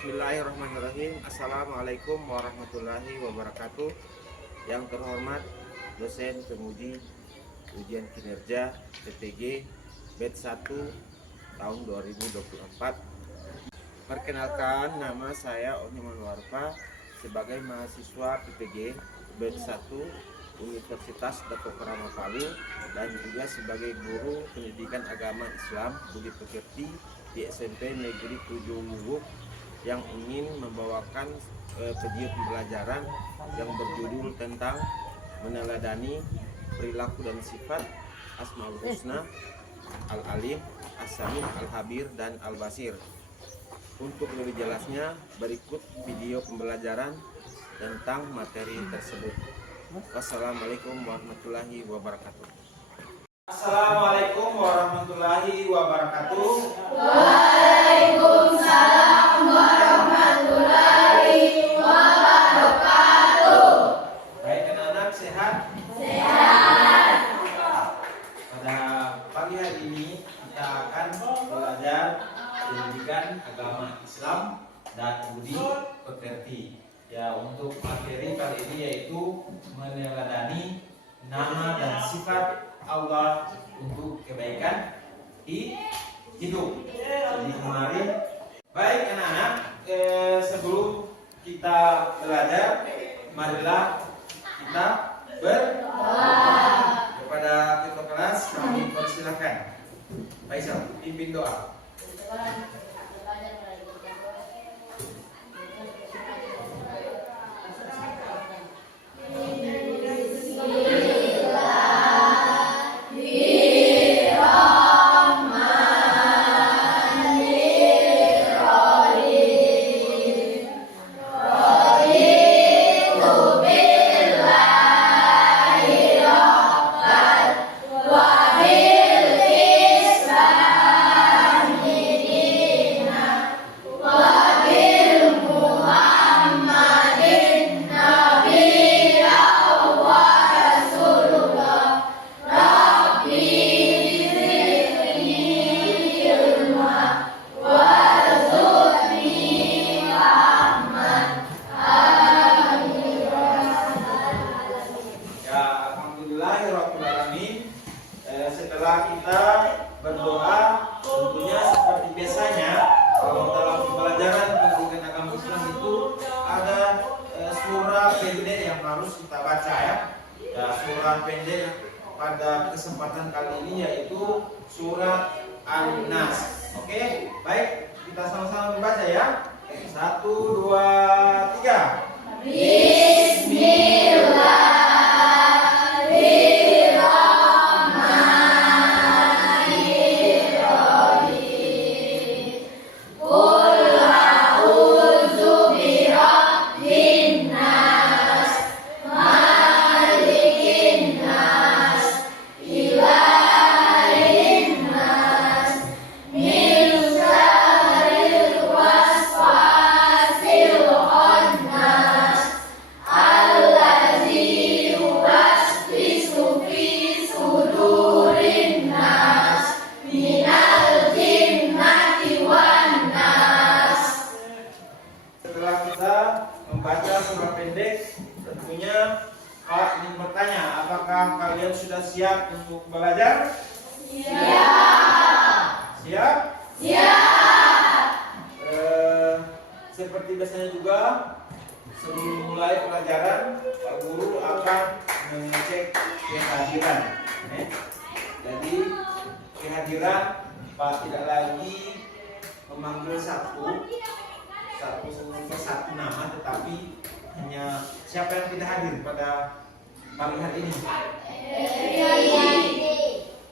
Bismillahirrahmanirrahim. Assalamualaikum warahmatullahi wabarakatuh. Yang terhormat dosen penguji ujian kinerja PTG batch 1 tahun 2024. Perkenalkan, nama saya Onyman Warfa sebagai mahasiswa PTG batch 1 Universitas Dato Krama Palu dan juga sebagai guru pendidikan agama Islam Budi Pekerti di SMP Negeri 7 Wuruk yang ingin membawakan pegiat pembelajaran yang berjudul tentang meneladani perilaku dan sifat Asmaul Husna, Al-Alim, As-Sami, Al-Habir, dan Al-Basir. Untuk lebih jelasnya, berikut video pembelajaran tentang materi tersebut. Wassalamualaikum warahmatullahi wabarakatuh. Assalamualaikum warahmatullahi wabarakatuh. Waalaikumsalam warahmatullahi wabarakatuh. Baik anak-anak, sehat? Sehat. Pada pagi hari ini kita akan belajar pendidikan agama Islam dan budi pekerti. Ya, untuk materi kali ini yaitu meneladani nama dan sifat Allah untuk kebaikan hidup. Jadi kemarin, baik anak-anak, sebelum kita belajar, marilah kita berdoa. Kepada ketua kelas kami persilakan. Faisal, pimpin doa. Setelah kita berdoa, tentunya seperti biasanya kalau dalam pembelajaran pendidikan agama Islam itu ada surah pendek yang harus kita baca ya. Ya, surah pendek pada kesempatan kali ini yaitu surah An-Nas. Oke, baik, kita sama-sama membaca ya. 1, 2, 3. Bismillah. Membaca surah pendek, tentunya Pak ingin bertanya, apakah kalian sudah siap untuk belajar? Siap. Siap? Siap. Seperti biasanya juga, sebelum mulai pelajaran, Pak Guru akan mengecek kehadiran. Jadi kehadiran Pak tidak lagi memanggil satu nama, tetapi hanya siapa yang tidak hadir pada pagi hari ini.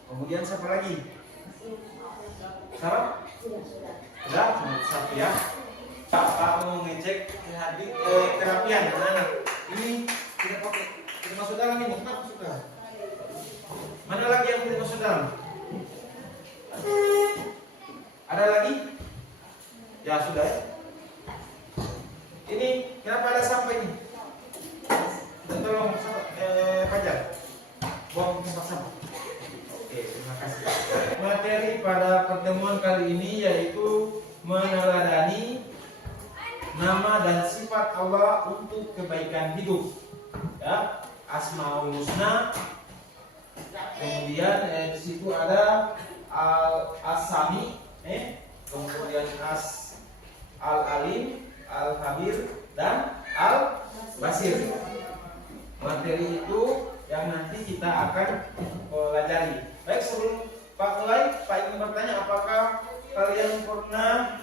Kemudian siapa lagi? Siapa? Sudah, satu ya. Pak mau ngecek kerapian anak-anak. Ini tidak masuk dalam ini, kenapa masuk dalam? Mana lagi yang tidak masuk dalam? Ada lagi? Ya sudah ya. Ini kenapa ada sampah ini? Dan tolong Fajar buang sampah. Oke, terima kasih. Materi pada pertemuan kali ini yaitu meneladani nama dan sifat Allah untuk kebaikan hidup. Ya, Asmaul Husna. Kemudian di situ ada As-Sami, kemudian Al-Alim, Al-Khabir, dan Al-Basir. Materi itu yang nanti kita akan pelajari. Baik, sebelum Pak mulai, Pak ingin bertanya, apakah kalian pernah,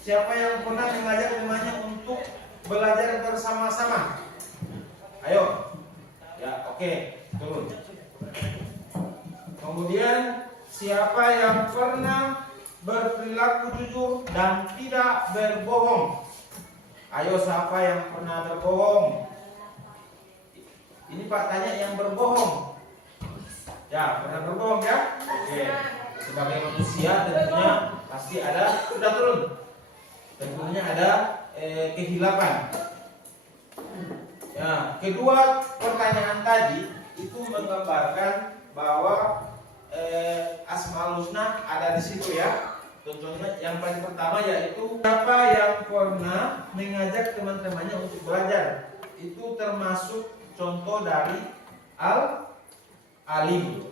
siapa yang pernah mengajak temannya untuk belajar bersama-sama? Ayo. Ya, oke, turun. Kemudian siapa yang pernah berperilaku jujur dan tidak berbohong? Ayo, siapa yang pernah berbohong? Ini Pak tanya yang berbohong. Ya, pernah berbohong ya? Oke. Sebagai manusia tentunya pasti ada, sudah turun. Tentunya ada kehilapan. Ya, kedua pertanyaan tadi itu menggambarkan bahwa Asmaul Husna ada di situ ya. Contohnya yang paling pertama yaitu siapa yang pernah mengajak teman-temannya untuk belajar. Itu termasuk contoh dari Al-Alim.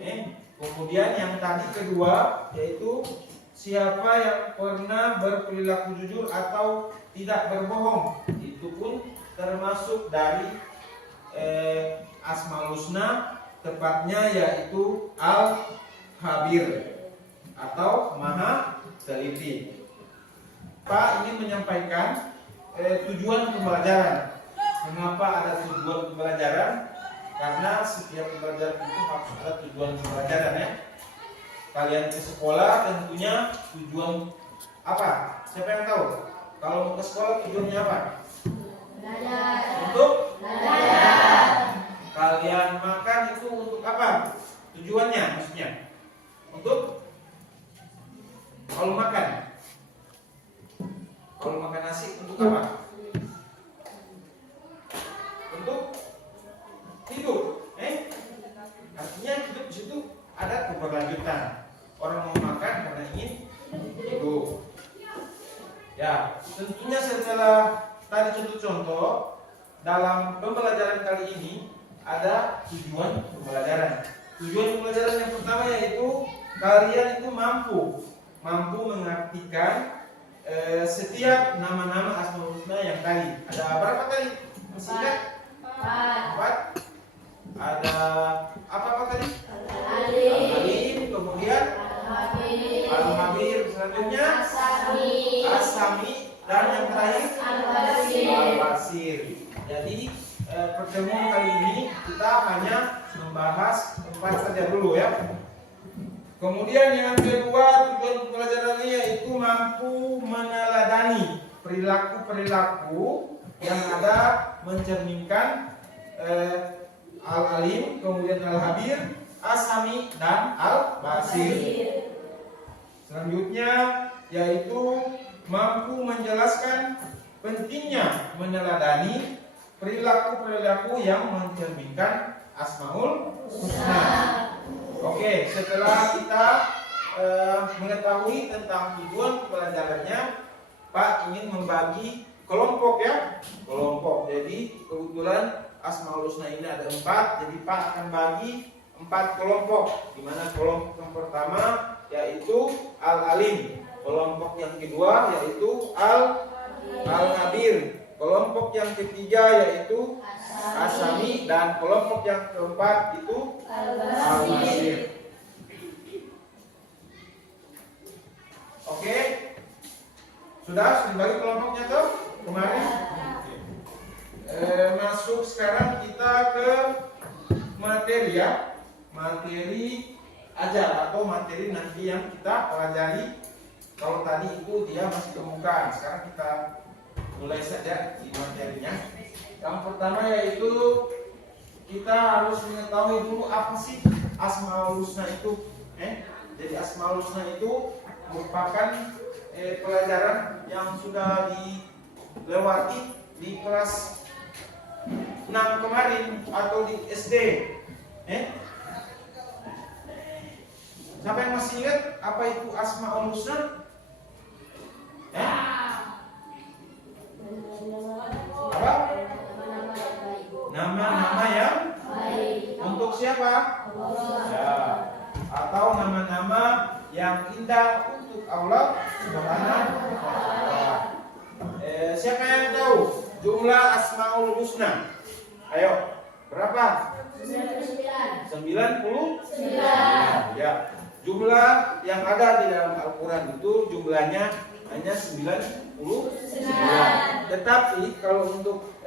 Kemudian yang tadi kedua yaitu siapa yang pernah berperilaku jujur atau tidak berbohong. Itu pun termasuk dari Asmaul Husna, tepatnya yaitu Al-Khabir atau Maha Teliti. Pak ingin menyampaikan tujuan pembelajaran. Mengapa ada tujuan pembelajaran? Karena setiap pembelajaran itu harus ada tujuan pembelajaran ya. Kalian ke sekolah tentunya tujuan apa? Siapa yang tahu? Kalau mau ke sekolah tujuannya apa? Belajar. Untuk Belajar. Kalian makan itu untuk apa? Tujuannya maksudnya? Untuk kalau makan nasi untuk apa? Untuk hidup. Artinya hidup di situ ada keberlanjutan. Orang mau makan karena ingin hidup. Ya, tentunya setelah tadi contoh-contoh dalam pembelajaran kali ini ada tujuan pembelajaran. Tujuan pembelajaran yang pertama yaitu kalian itu mampu mengartikan setiap nama-nama Asmaul Husna yang tadi. Ada berapa tadi? Masih ingat? 4. Ada apa tadi? Al-Alim, kemudian Al-Khabir, selanjutnya As-Sami, dan yang terakhir Al-Basir. Jadi pertemuan kali ini kita hanya membahas 4 saja dulu ya. Kemudian yang kedua tujuan pembelajarannya yaitu mampu meneladani perilaku-perilaku yang ada mencerminkan Al-Alim, kemudian Al-Khabir, As-Sami, dan Al-Basir. Selanjutnya yaitu mampu menjelaskan pentingnya meneladani perilaku-perilaku yang mencerminkan Asmaul Husna. Oke, setelah kita mengetahui tentang tujuan pembelajarannya, Pak ingin membagi kelompok ya. Kelompok. Jadi kebetulan Asmaul Husna ini ada 4, jadi Pak akan bagi 4 kelompok. Di mana kelompok yang pertama yaitu Al-Alim, kelompok yang kedua yaitu Al-Khabir, kelompok yang ketiga yaitu As-Sami, dan kelompok yang keempat itu Al-Basir. Oke, sudah dibagi kelompoknya tuh kemarin. Masuk sekarang kita ke materi ya, materi ajar atau materi nanti yang kita pelajari. Kalau tadi itu dia masih permukaan, sekarang kita mulai saja di materinya. Yang pertama yaitu kita harus mengetahui dulu apa sih Asmaul Husna itu. Jadi Asmaul Husna itu merupakan pelajaran yang sudah dilewati di kelas 6 kemarin atau di SD. Siapa yang masih ingat apa itu Asmaul Husna? jumlah Asmaul Husna. Ayo, berapa? 99. 99. Ya. Jumlah yang ada di dalam Al-Quran itu jumlahnya hanya 99. Tetapi kalau untuk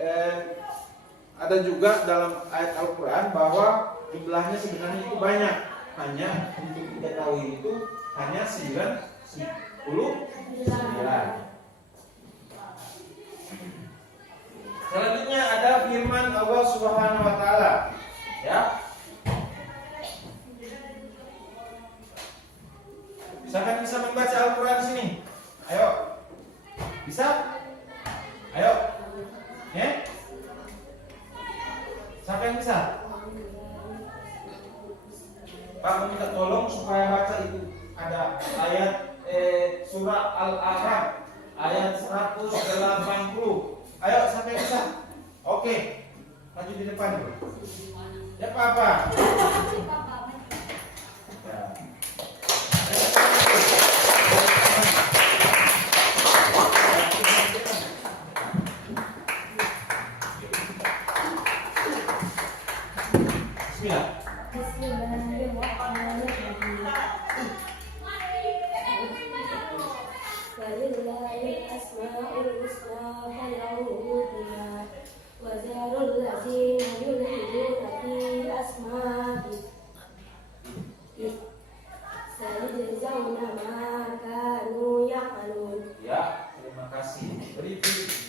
ada juga dalam ayat Al-Quran bahwa jumlahnya sebenarnya itu banyak. Hanya untuk diketahui itu hanya 99. Selanjutnya ada firman Allah Subhanahu wa taala, ya. Siapa bisa membaca Al-Qur'an sini? Ayo. Bisa? Ayo. Siapa yang bisa? Pak minta tolong supaya baca itu. Ada ayat surah Al-A'raf ayat 180. Ayo, siapa yang bisa? Oke, maju di depan dulu. Ya, Papa. Ya. Bismillah. Walillahil asmaul husna fad'uhu biha wa zarul ladzina yulhiduna fi asma'ihi sayajzauna ma kanu ya'malun. Ya, terima kasih. Berikut.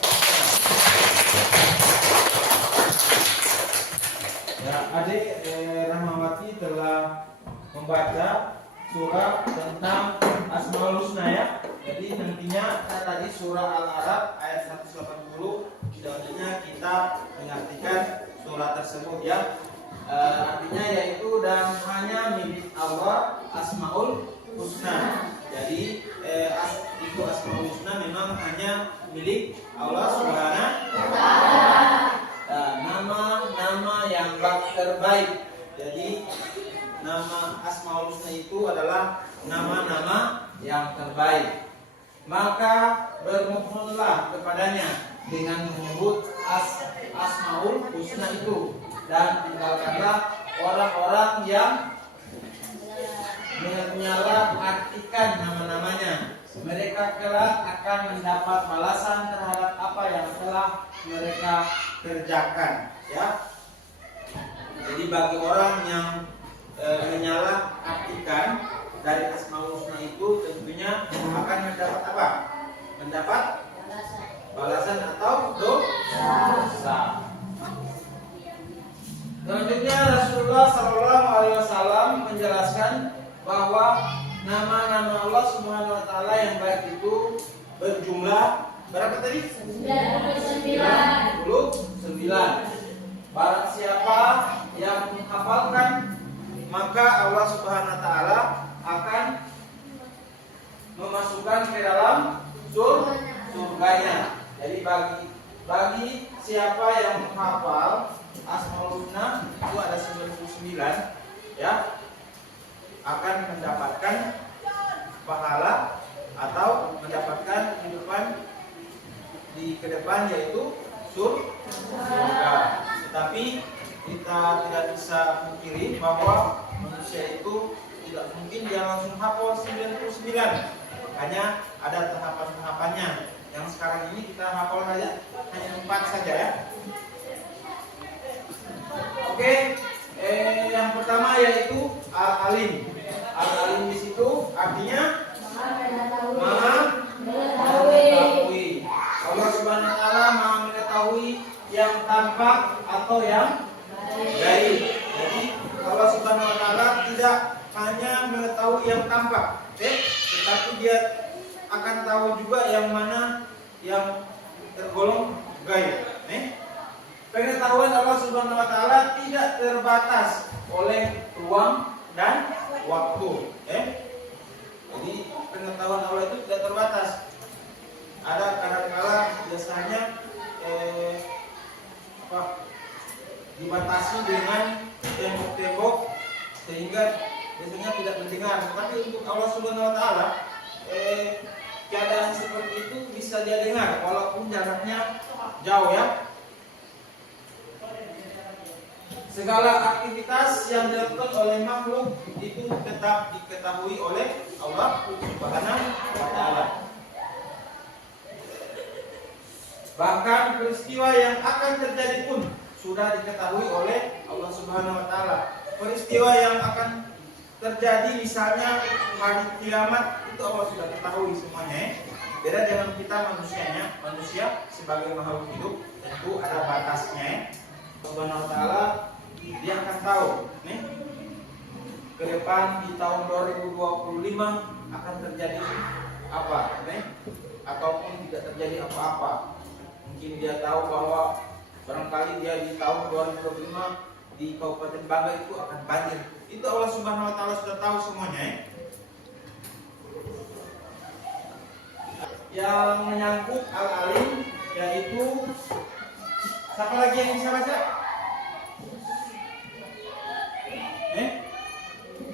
Ya, adik Rahmawati telah membaca surah tentang Asmaul Husna ya. Jadi nantinya tadi surah Al-A'raf ayat 180 selanjutnya kita mengartikan surah tersebut ya. Artinya yaitu dan hanya milik Allah Asmaul Husna. Jadi itu Asmaul Husna memang hanya milik Allah Subhanahu wa taala. Nama-nama yang terbaik. Jadi nama Asmaul Husna itu adalah nama-nama yang terbaik. Maka bermohonlah kepadanya dengan menyebut Asmaul Husna itu dan tinggalkanlah orang-orang yang menyalahartikan nama-namanya. Mereka kelak akan mendapat balasan terhadap apa yang telah mereka kerjakan. Ya. Jadi bagi orang yang menyalahartikan dari Asmaul Husna itu tentunya akan mendapat apa? Mendapat balasan atau dosa. Selanjutnya Rasulullah SAW menjelaskan bahwa nama-nama Allah Subhanahu wa taala yang baik itu berjumlah berapa tadi? 99. Barang siapa yang menghafalkan maka Allah Subhanahu wa taala akan memasukkan ke dalam surganya. Jadi bagi siapa yang menghafal Asmaul Husna itu ada 99 ya, akan mendapatkan pahala atau mendapatkan kehidupan di ke depan yaitu surga. Tetapi kita tidak bisa memungkiri bahwa manusia itu tidak mungkin dia langsung hafal 99. Makanya ada tahapan-tahapannya. Yang sekarang ini kita hafal saja hanya 4 saja ya. Oke, yang pertama yaitu al-alim. Al-alim di situ artinya Maha mengetahui. Allah Subhanahu wa taala Maha mengetahui yang tampak atau yang gaib. Jadi Allah Subhanahu wa taala tidak hanya mengetahui yang tampak, tetapi Dia akan tahu juga yang mana yang tergolong gaib. Pengetahuan Allah Subhanahu wa taala tidak terbatas oleh ruang dan waktu. Jadi pengetahuan Allah itu tidak terbatas. Ada kadang-kala biasanya dibatasi dengan tembok-tembok sehingga biasanya tidak mendengar. Tapi untuk Allah Subhanahu wa taala keadaan seperti itu bisa dia dengar walaupun jaraknya jauh ya. Segala aktivitas yang dilakukan oleh makhluk itu tetap diketahui oleh Allah Subhanahu wa taala. Bahkan peristiwa yang akan terjadi pun sudah diketahui oleh Allah Subhanahu wa taala. Peristiwa yang akan terjadi misalnya hari kiamat itu Allah sudah ketahui semuanya. Beda dengan kita manusia sebagai makhluk hidup tentu ada batasnya. Subhanahu wa taala dia akan tahu nih ke depan di tahun 2025 akan terjadi apa nih, ataupun tidak terjadi apa-apa. Mungkin dia tahu bahwa barangkali dia di tahun 2025 di Kabupaten Bangga itu akan banjir. Itu Allah Subhanahu wa taala sudah tahu semuanya ya. Yang menyangkut al-alim yaitu siapa lagi yang bisa baca?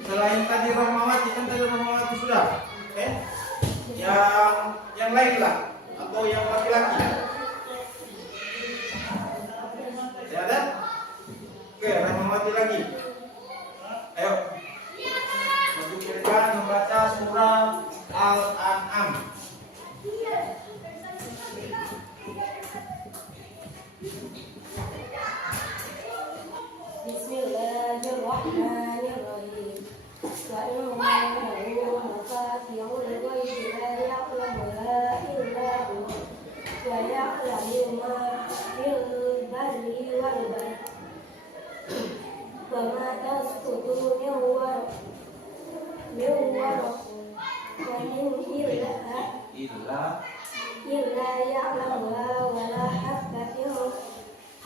Selain tadi Rahmawati, kan tadi Rahmawati sudah. Yang lain lah atau yang laki-laki. Ya ada? Oke, Rahmawati lagi. Ayo. Maju ke depan membaca surah Al-An'am. Bismillahirrahmanirrahim. Wa innahu mafatihul ghaibi la ya'lamuha illa hu wa ya'lamu ma fil barri wal bahri wa ma tasqutu min waraqin wa in illa ya'lamuha wa la habbatin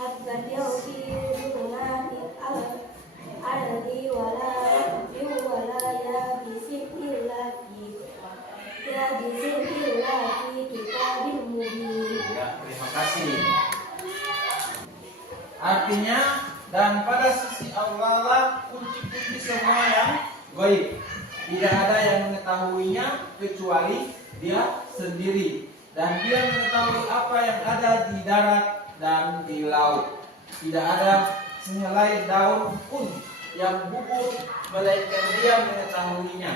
fi dhulumatil ardi wa la yabisin illa fi kitabim mubin. Ya, terima kasih. Artinya dan pada sisi Allah lah kunci-kunci semua yang gaib. Tidak ada yang mengetahuinya kecuali Dia sendiri. Dan Dia mengetahui apa yang ada di darat dan di laut. Tidak ada sehelai daun pun yang gugur melainkan Dia mengetahuinya.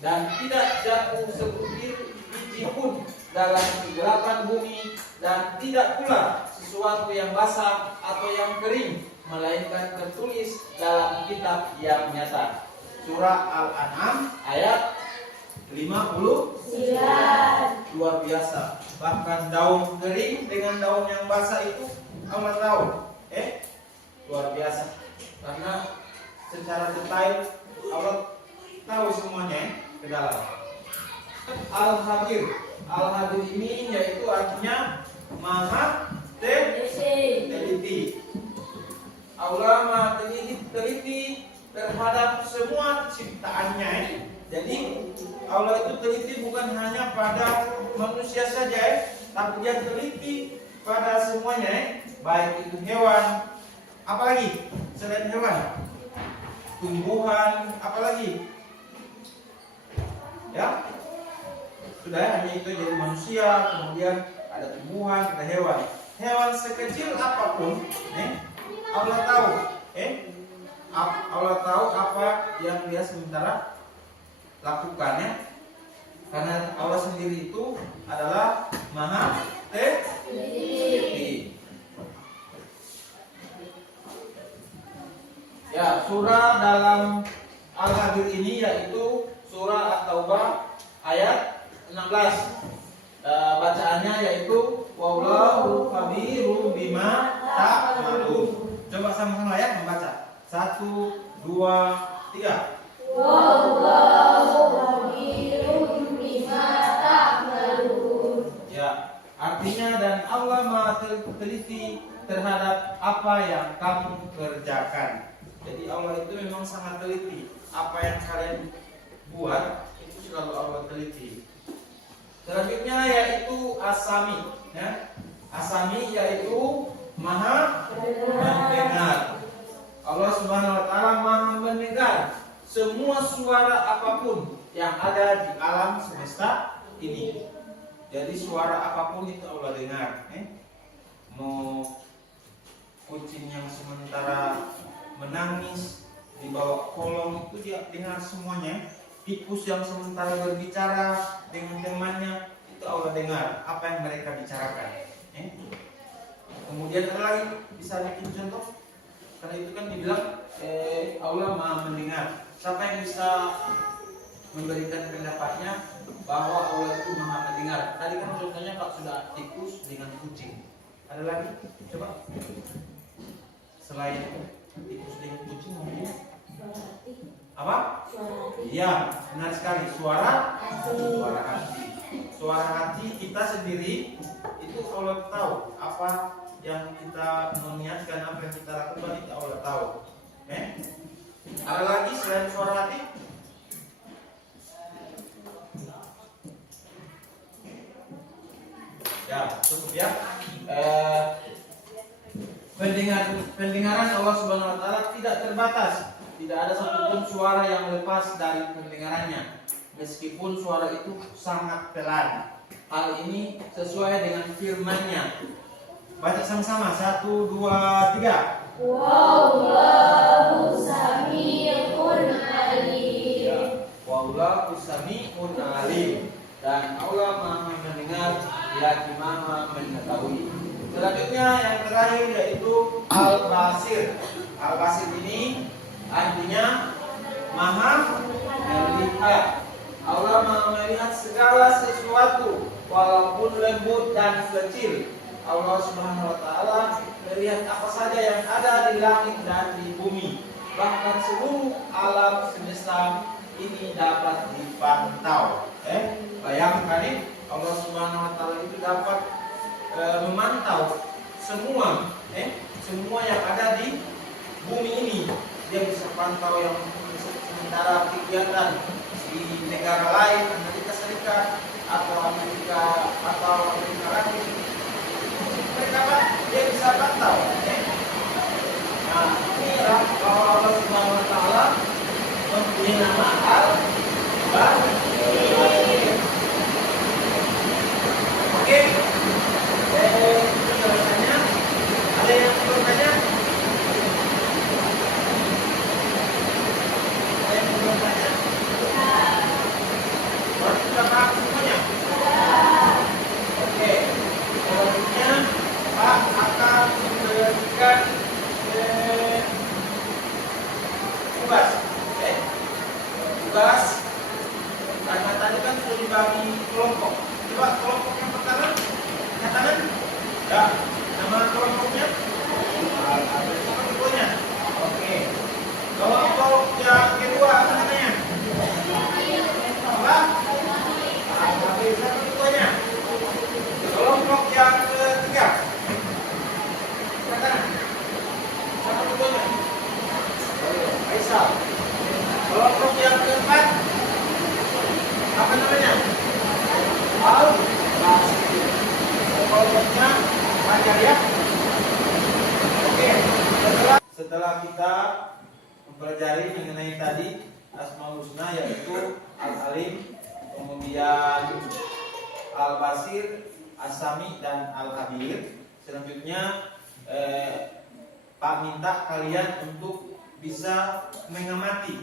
Dan tidak jatuh sebutir biji pun dalam kegelapan bumi, dan tidak pula sesuatu yang basah atau yang kering melainkan tertulis dalam kitab yang nyata. Surah Al-An'am ayat 59. Luar biasa. Bahkan daun kering dengan daun yang basah itu Allah tahu. Luar biasa. Karena secara detail Allah tahu semuanya ke dalam. Al-Hadir. Al-Hadir ini yaitu artinya Maha teliti. Allah Maha teliti terhadap semua ciptaannya. Jadi Allah itu teliti bukan hanya pada manusia saja, tapi Dia teliti pada semuanya, baik itu hewan, apalagi selain hewan, tumbuhan, apalagi ya sudah hanya itu jadi manusia, kemudian ada tumbuhan, ada hewan. Hewan sekecil apapun, Allah tahu, Allah tahu apa yang Dia sementara lakukannya, karena Allah sendiri itu adalah Maha Teliti. Ya, surah dalam Al-Hadir ini yaitu surah At-Taubah ayat 16. Bacaannya yaitu wallahu khabirum bima ta'malun. Coba sama-sama ya membaca. 1, 2, 3. Wallahu khabirum bima ta'malun. Ya, artinya dan Allah Maha teliti terhadap apa yang kamu kerjakan. Jadi Allah itu memang sangat teliti. Apa yang kalian buat itu selalu Allah teliti. Selanjutnya yaitu As-Sami, ya. As-Sami yaitu Maha mendengar. Allah Subhanahu wa taala Maha mendengar semua suara apapun yang ada di alam semesta ini. Jadi suara apapun itu Allah dengar. Mau kucing yang sementara menangis di bawah kolong itu dia dengar semuanya. Tikus yang sementara berbicara dengan temannya itu Allah dengar apa yang mereka bicarakan. Kemudian ada lagi bisa bikin contoh. Karena itu kan dibilang Allah Maha mendengar. Siapa yang bisa memberikan pendapatnya bahwa Allah itu Maha mendengar? Tadi kan contohnya Pak sudah tikus dengan kucing. Ada lagi? Coba. Selain tikus dengan kucing mungkin Suara hati. apa? Suara hati. Iya, benar sekali. Suara Hati. Suara hati kita sendiri itu Allah tahu apa yang kita meniatkan, apa yang kita lakukan itu Allah tahu. Ada lagi selain suara hati? Ya, cukup ya. Pendengaran Allah Subhanahu wa taala tidak terbatas. Tidak ada satupun suara yang lepas dari pendengarannya. Meskipun suara itu sangat pelan. Hal ini sesuai dengan firman-Nya. Baca sama-sama. 1, 2, 3. Wallahu sami'un alim. Ya. Wallahu sami'un alim. Dan Allah Maha mendengar, Dia Maha mengetahui. Selanjutnya yang terakhir yaitu Al-Basir. Al-Basir ini artinya Maha melihat. Allah Maha melihat segala sesuatu walaupun lembut dan kecil. Allah Subhanahu wa taala melihat apa saja yang ada di langit dan di bumi. Bahkan seluruh alam semesta ini dapat dipantau. Bayangkan nih, Allah Subhanahu wa taala itu dapat memantau semua yang ada di bumi ini. Dia bisa pantau yang sementara kegiatan di negara lain, Amerika Serikat atau Amerika Latin. Mereka dia bisa pantau. Nah, inilah bahwa Allah Subhanahu wa taala memberi nama Al-Basir. Oke. Penjelasannya ada yang belum tanya? Ada yang belum tanya? Berarti sudah paham semuanya? Oke. Selanjutnya Pak akan menjelaskan tugas. Tugas. Karena tadi kan sudah dibagi kelompok. Coba kelompok yang pertama, katakan. Ya, nama kelompoknya. Ada kelompoknya. Oke. Kelompok yang kedua apa namanya? Apa? Oke, siapa ketuanya? Kelompok yang ketiga. Katakan. Siapa ketuanya? Aisyah. Kelompok yang keempat. Apa namanya? Al-Basir. Kelompoknya panjang ya. Oke. Setelah kita mempelajari mengenai tadi Asmaul Husna yaitu Al-Alim, kemudian Al-Basir, As-Sami dan Al-Khabir. Selanjutnya Pak minta kalian untuk bisa mengamati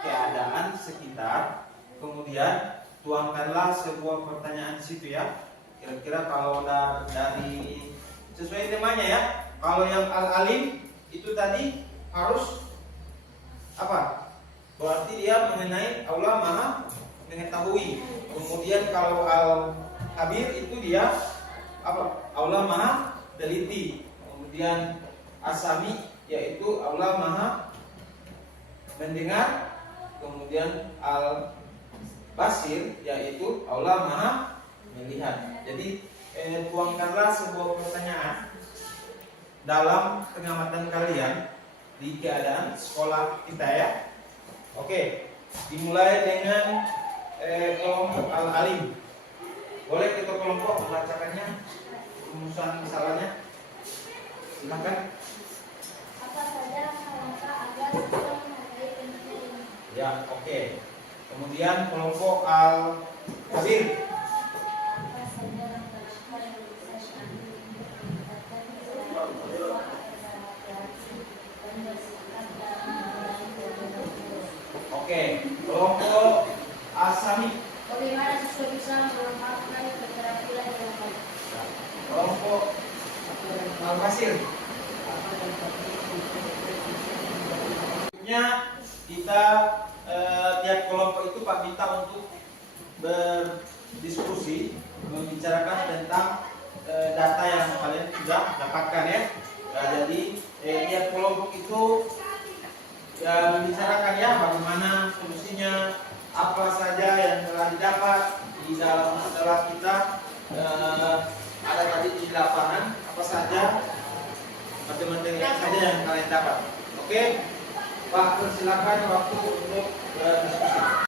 keadaan sekitar. Kemudian tuangkanlah sebuah pertanyaan di situ ya. Kira-kira kalau dari sesuai temanya ya. Kalau yang Al-Alim itu tadi harus apa? Berarti dia mengenai Allah Maha mengetahui. Kemudian kalau Al-Khabir itu dia apa? Allah Maha teliti. Kemudian As-Sami yaitu Allah Maha mendengar. Kemudian Al-Basir yaitu Allah Maha melihat. Jadi tuangkanlah sebuah pertanyaan dalam pengamatan kalian di keadaan sekolah kita ya. Oke, dimulai dengan kelompok Al-Alim. Boleh kita kelompok membacakannya rumusan masalahnya? Silakan. Apa saja langkah agar bisa menghargai pendidikan? Ya, oke. Kemudian kelompok Al-Khabir. Al-Fasil. Kita tiap kelompok itu Pak minta untuk berdiskusi, membicarakan tentang data yang kalian sudah dapatkan ya. Nah, jadi tiap kelompok itu ya membicarakan ya bagaimana solusinya, apa saja yang telah didapat di dalam setelah kita ada tadi di lapangan, apa saja materi saja yang kalian dapat. Oke, Pak, persilakan waktu untuk berdiskusi.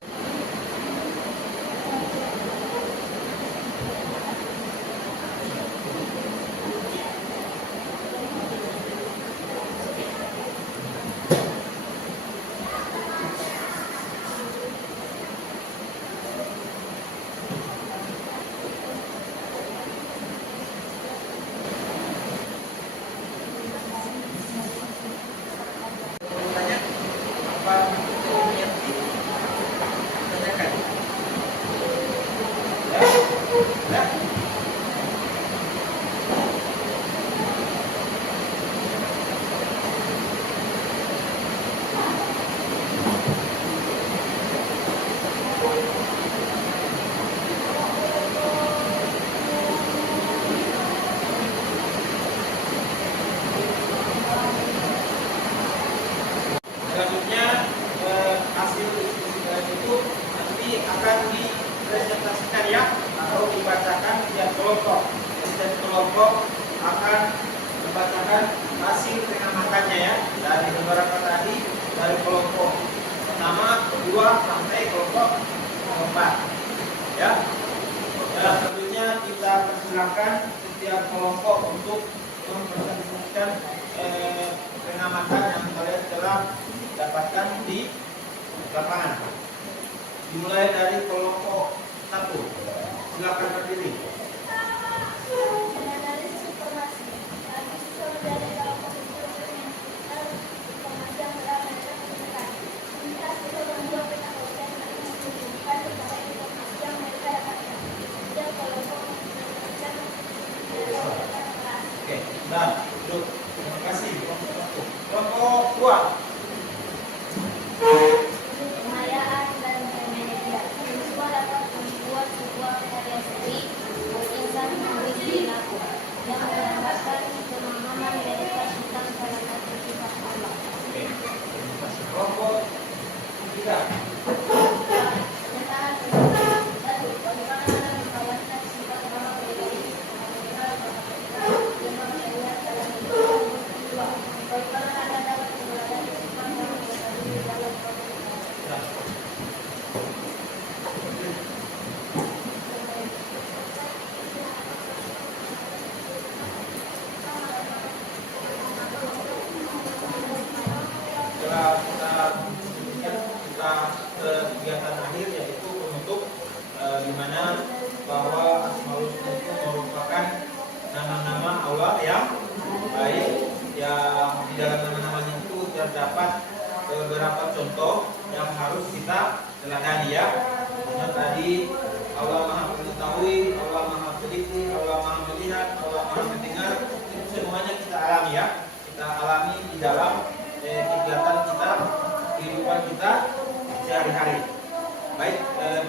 Selanjutnya hasil diskusi kalian itu nanti akan dipresentasikan ya atau dibacakan tiap kelompok. Setiap kelompok akan membacakan hasil pengamatannya ya dari beberapa tadi dari kelompok pertama, kedua sampai kelompok keempat. Ya. Nah, tentunya kita persilakan setiap kelompok untuk mempresentasikan pengamatan yang kalian telah dapatkan di lapangan. Dimulai dari kelompok 1. Silakan berdiri. Analisis informasi. Disusun dari dalam informasi yang telah mereka temukan. Kita bisa membuat peta dan menunjukkan kepada informasi yang mereka dapatkan. Setiap kelompok menjelaskan kelas. Oke, nah, duduk. Terima kasih. Kelompok 2. Pengayaan dan media. Siswa dapat membuat sebuah karya seni berkisah menulis perilaku yang menggambarkan pemahaman mereka tentang salah satu sifat Allah. Oke. Terima kasih. Kelompok 3. Pernyataan tersebut satu, bagaimana Anda membayangkan sifat Allah pribadi mengenal bahwa kita yang melihat dalam hidup. Dua, bagaimana Anda dapat meneladani sifat Allah pribadi di dalam Nah. Setelah kita kegiatan akhir yaitu penutup di mana bahwa Asmaul Husna itu merupakan nama-nama Allah yang baik yang di dalam nama-namanya itu terdapat beberapa contoh yang harus kita teladani ya. Yang tadi Allah Maha Mengetahui, Allah Maha Teliti, Allah Maha Melihat, Allah Maha Mendengar, itu semuanya kita alami ya. Kita alami di dalam kegiatan kita, kehidupan kita sehari-hari. Baik,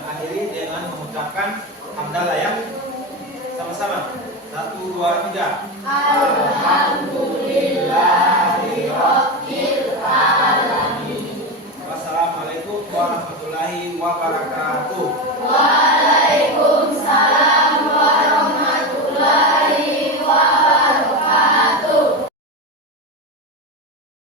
akhiri dengan mengucapkan hamdalah ya. Sama-sama. 1, 2, 3. Alhamdulillahirabbil alamin. Wassalamualaikum warahmatullahi wabarakatuh.